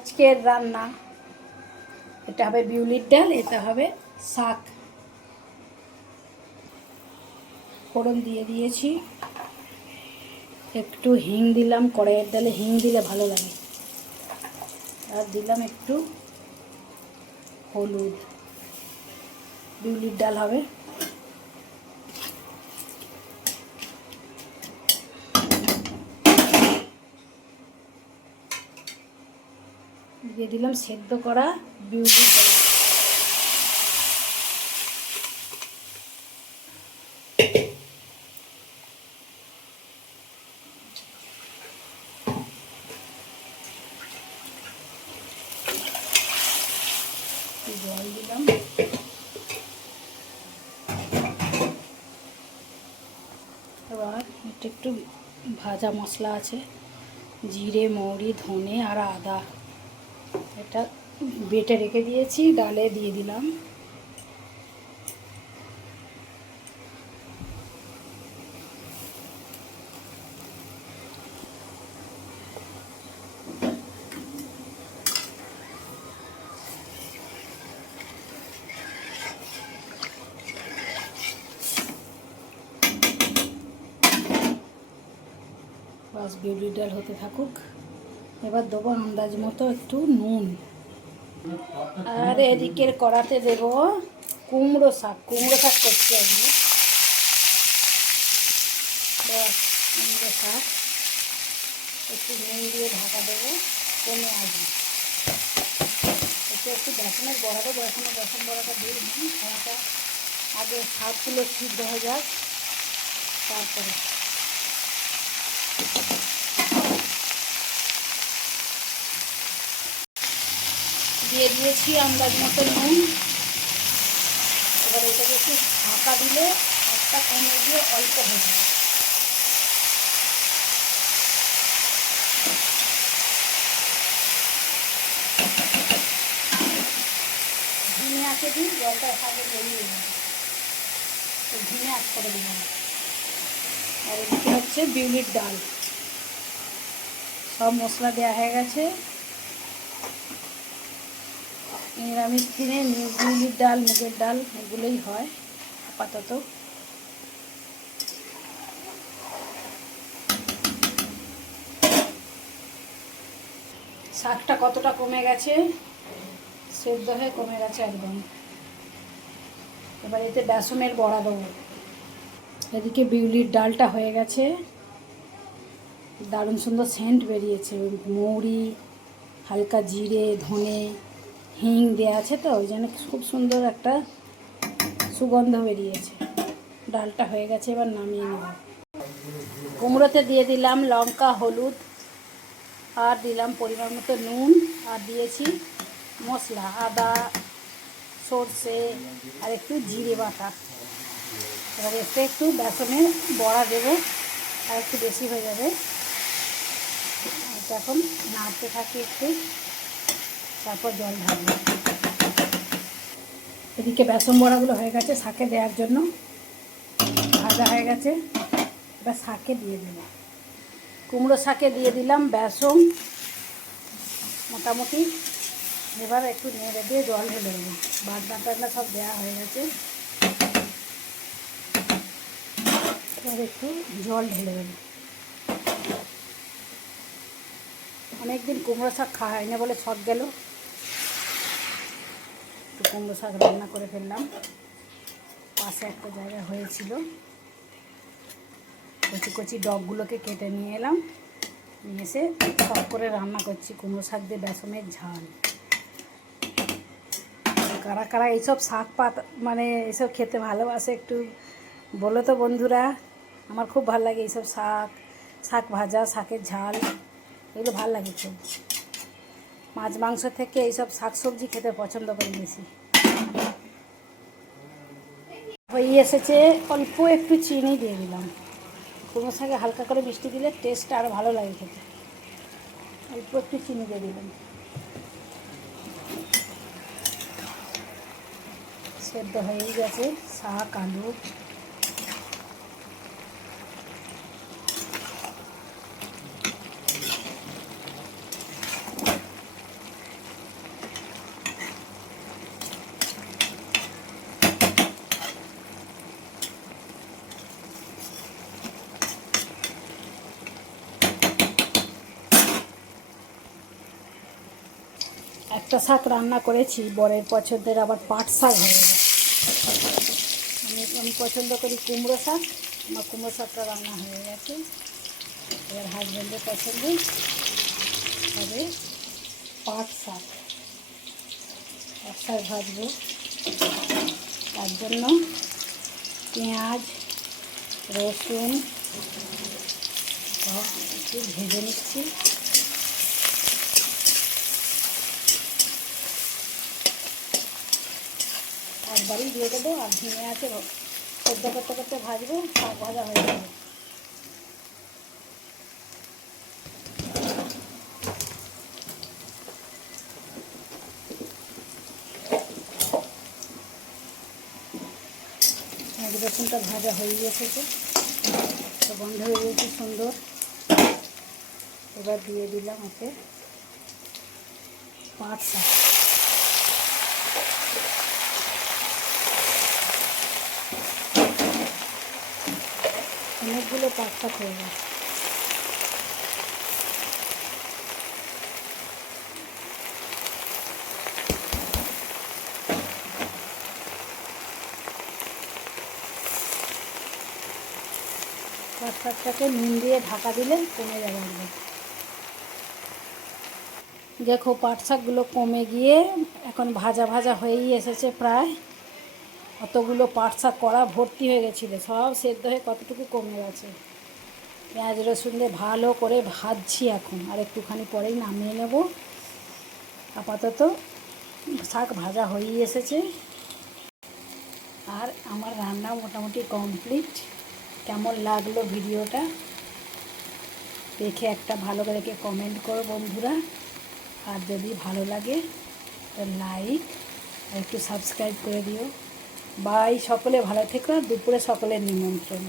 আজকের রান্না এটা হবে বিউলির ডাল, এটা হবে শাক। ফোড়ন দিয়ে দিয়েছি, একটু হিং দিলাম, কড়াইয়ের ডালে হিং দিলে ভালো লাগে। আর দিলাম একটু হলুদ, বিউলির ডাল হবে। দিয়ে দিলাম সেদ্ধ করা বিউলির ডাল। জল দিলাম, এবার এটা একটু ভাজা মশলা আছে, জিরে, মৌরি, ধনে আর আদা, এটা বেটে রেখে দিয়েছি, ডালে দিয়ে দিলাম। বাস বিউলির ডাল হতে থাকুক। এবার দেবো আন্দাজ মতো একটু নুন। আর এদিকের কড়াতে দেব কুমড়ো শাক। কুমড়ো শাক করছি আজকে। বাস কুমড়ো শাক একটু নুন দিয়ে ঢাকা দেবো, কমে আসবে। একটু বেসনের বড়া দেবো, এখনও বেসন বড়াটা দিইনি। খাওয়াটা আগে শাকগুলো সিদ্ধ হয়ে যাক, তারপরে দিয়ে দিয়েছি আন্দাজ মতো নুন। এবার এটাকে একটু ঢাকা দিলে শাকটা কমে দিয়ে অল্প হয়ে যাবে। ঝিমে আঁচে দিই, জলটা শাকে বেরিয়ে যাবে, তো ঝিমে আঁচ করে দিলাম। আর এদিকে হচ্ছে বিউলির ডাল, সব মশলা দেওয়া হয়ে গেছে। নিরামিষ দিনে বিউলির ডাল, মুগের ডাল এগুলোই হয় আপাতত। শাকটা কতটা কমে গেছে, সেদ্ধ হয়ে কমে গেছে একদম। এবার এতে বেসনের বড়া দেবো। এদিকে বিউলির ডালটা হয়ে গেছে, দারুণ সুন্দর সেন্ট বেরিয়েছে। মৌরি, হালকা জিরে, ধনে, হিং দেওয়া আছে, তো ওই জন্য খুব সুন্দর একটা সুগন্ধ বেরিয়েছে। ডালটা হয়ে গেছে, এবার নামিয়ে নেব। কুমড়োতে দিয়ে দিলাম লঙ্কা, হলুদ, আর দিলাম পরিমাণ মতো নুন, আর দিয়েছি মশলা, আদা, সর্ষে আর একটু জিরে বাটা। এবার একটু বেসনের বড়া দেবো, আর একটু বেশি হয়ে যাবে। এটা এখন নাড়তে থাকি একটু, তারপর জল ঢালবো। এদিকে বেসন বড়াগুলো হয়ে গেছে শাকে দেওয়ার জন্য, ভাজা হয়ে গেছে। এবার শাকে দিয়ে দেবো, কুমড়ো শাকে দিয়ে দিলাম বেসন মোটামুটি। এবার একটু নেড়ে দিয়ে জল ঢেলে দেবো। বাটনা টাটনা সব দেওয়া হয়ে গেছে, এবার একটু জল ঢেলে দেবো। অনেকদিন কুমড়ো শাক খাওয়া হয় না বলে শখ গেল, একটু কুমড়ো শাক রান্না করে ফেললাম। পাশে একটা জায়গা হয়েছিল, কচি কচি ডগগুলোকে কেটে নিয়ে এলাম, নিয়ে এসে শখ করে রান্না করছি কুমড়ো শাক দিয়ে বেসনের ঝাল। কারা কারা এইসব শাক পাত মানে এইসব খেতে ভালোবাসে একটু বলো তো বন্ধুরা। আমার খুব ভালো লাগে এইসব শাক, শাক ভাজা, শাকের ঝাল, এগুলো ভালো লাগে খুব। মাছ মাংস থেকে এইসব শাক সবজি খেতে পছন্দ করি বেশি। হয়ে এসেছে, অল্প একটু চিনি দিয়ে দিলাম। কুমড়ো শাকে হালকা করে মিষ্টি দিলে টেস্টটা আরও ভালো লাগে খেতে। অল্প একটু চিনি দিয়ে দিলাম। সেদ্ধ হয়েই গেছে শাক, আলু। একটা শাক রান্না করেছি, বরের পছন্দের আবার পাট শাক হয়ে গেছে। আমি পছন্দ করি কুমড়ো শাক, আমার কুমড়ো শাকটা রান্না হয়ে গেছে। এবার হাজব্যান্ডের পছন্দ হবে পাট শাক। পাট শাক ভাজবো, তার জন্য পেঁয়াজ রসুন সব একটু ভেজে নিচ্ছি। একবারই দিয়ে দেবো, আর ঝিঙে আছে সেদ্ধ করতে করতে ভাজবো, শাক ভাজা হয়ে যাবে। পেঁয়াজ রসুনটা ভাজা হয়ে এসেছে, গন্ধ হয়ে গেছে সুন্দর। এবার দিয়ে দিলাম ওকে পাট শাক। অনেকগুলো পাট শাক হয়ে গেছে। পাট শাকটাকে নুন দিয়ে ঢাকা দিলে কমে যাবে একদম। দেখো পাট শাকগুলো কমে গিয়ে এখন ভাজা ভাজা হয়েই এসেছে প্রায়। অতগুলো পাট শাক কড়া ভর্তি হয়ে গেছিলো, সব সেদ্ধ হয়ে কতটুকু কমে গেছে। পেঁয়াজ রসুন দিয়ে ভালো করে ভাজছি এখন, আর একটুখানি পরেই নামিয়ে নেব। আপাতত শাক ভাজা হয়েই এসেছে, আর আমার রান্না মোটামুটি কমপ্লিট। কেমন লাগলো ভিডিওটা দেখে একটা ভালো করে কমেন্ট করো বন্ধুরা, আর যদি ভালো লাগে তো লাইক আর একটু সাবস্ক্রাইব করে দিও। বাই, সকলে ভালো থেকো। দুপুরে সকলের নিমন্ত্রণ।